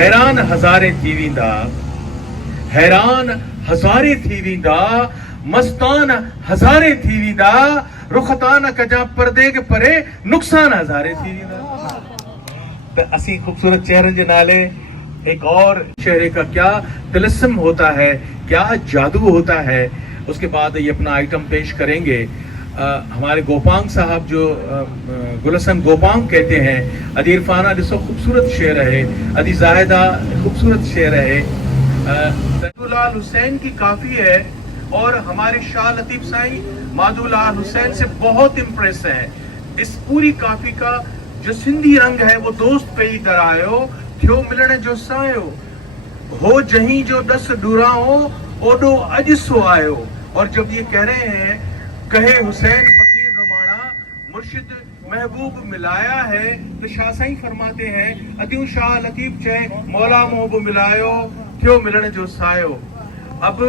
حیران ہزارے تھی ویندا حیران ہزارے تھی ویندا مستان ہزارے تھی ویندا رخطان کجا پردے کے پرے نقصان ہزارے تھی ویندا. تو اسی خوبصورت چہرن کے نالے ایک اور چہرے کا کیا تلسم ہوتا ہے, کیا جادو ہوتا ہے, اس کے بعد یہ اپنا آئٹم پیش کریں گے. ہمارے گوپانگ صاحب جو گلسن گوپانگ کہتے ہیں, ادی عرفانہ جسو خوبصورت شعر ہے, ادی زاہدہ خوبصورت شعر ہے. مادھو لال حسین کی کافی ہے اور ہمارے شاہ لطیف سائیں مادھو لال حسین سے بہت امپریس ہے. اس پوری کافی کا جو سندھی رنگ ہے وہ دوست پہ ہی درآیو تھیو ملنے جو سایو ہو جہیں جو دس ڈوراؤ اوڈو اج سو آیو. اور جب یہ کہہ رہے ہیں کہے حسین فقیر نمانا مرشد محبوب ملایا ہے, تو شاہ سائیں فرماتے ہیں ادیوں شاہ لطیف چے مولا محبوب ملایو تھیو ملنے جو سایو. اب